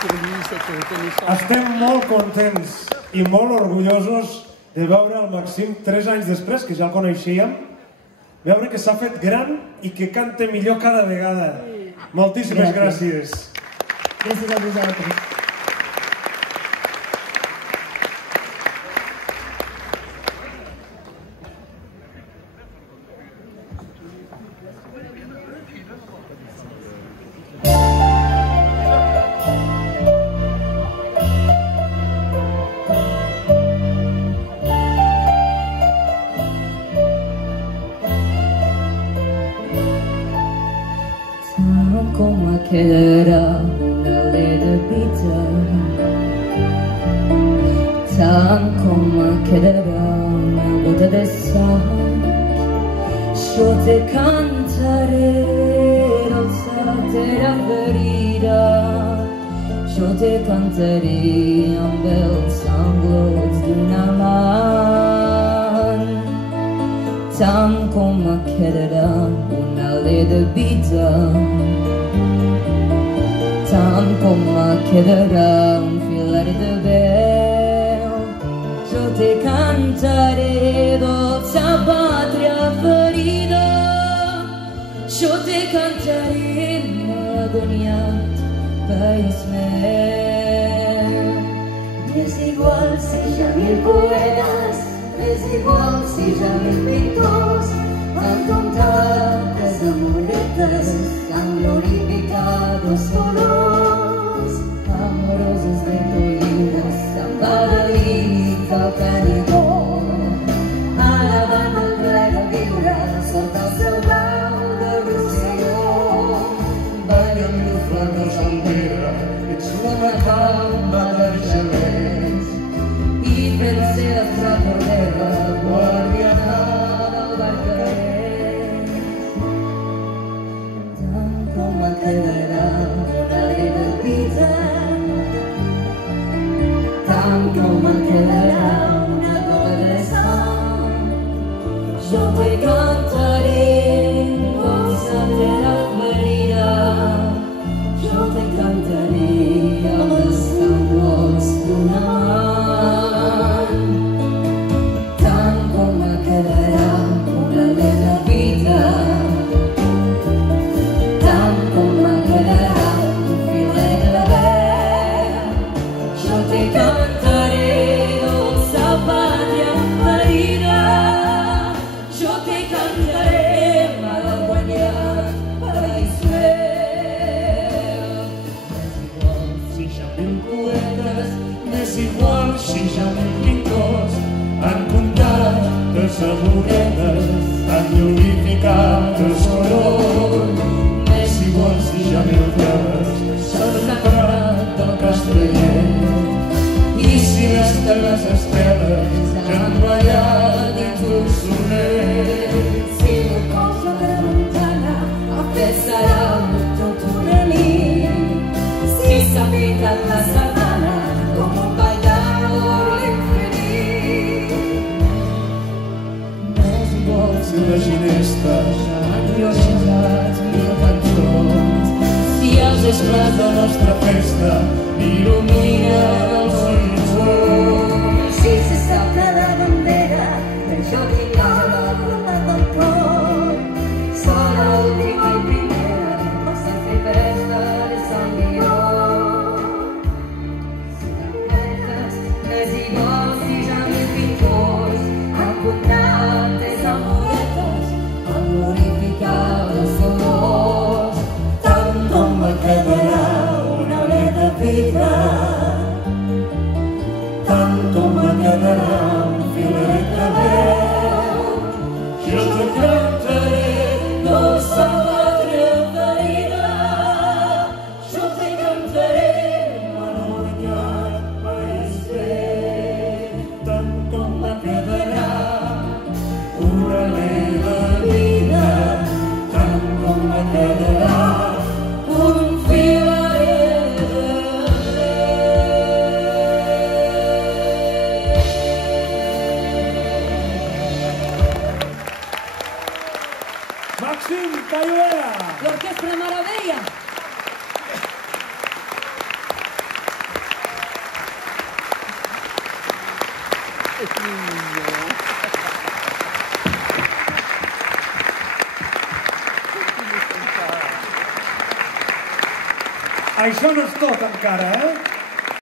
pour lui cette reconnaissance. Estem molt contents i molt orgullosos de veure el Maxim 3 anys després, que ja el coneixíem, veure que s'ha fet gran i que canta millor cada vegada. Moltíssimes gràcies. Gràcies a vosaltres. Come quedará una little bitter, tan como quedará una gota de sal. Yo te cantaré dolce la ferida, yo te cantaré amb els angles d'una man, tan como quedará una little bitter, tant com quedarà un filet de veu. Jo te cantaré dolça pàtria ferida, jo te cantaré agoniat país meu. M'és igual si hi ha 1000 poetes, m'és igual si hi ha 1000 pintors, han comptat les amoretes, han glorificat els colors amorosos de colines, amb Badalí del Canigó, alabant el ple de viure sota el cel blau de Rosselló. Ballen l'ofladors amb pedra, ets una camba d'argelers, i fent-se la trapordera, guardiana del Barcarès. Tant com quedarà una little bitter, tant com quedarà una gota de sang, jo te cantaré dolça la ferida, jo te cantaré amb els tambors d'una man, tant com quedarà una little bitter, tant com quedarà un filet de veu. Jo te cantaré dolça pàtria ferida, jo te cantaré mal guanyat país meu. si hi ha 1000 poetes, m'és igual si hi ha 1000 pintors, han comptat les amoretes, han glorificat els colors. M'és igual si hi ha 1000 flors, s'han separat del castellet, i si les esteles ja han ballat dins d'un sonet. Si la cosa de muntanya ha fet serà tot una nit, si s'ha pintat la setmana com un ball d'or infinit. M'és igual Si la ginesta han llosat 1000 cançons, si els esclats de la nostra festa il·luminen els horitzons. Si se salta la bandera del joc i la del pont, sola última i primera, per fer festa de Sant Guió. És igual si ja 1000 pintors han comptat les amoretes, han glorificat els colors, tant com quedarà una aleta vidre, tant com quedarà un filet de veu. Jo te cantaré Dolça pàtria ferida, jo te cantaré guanyat país bé, tant com quedarà una leva vida, tant com quedarà un filet de veu. Això no és tot encara, eh?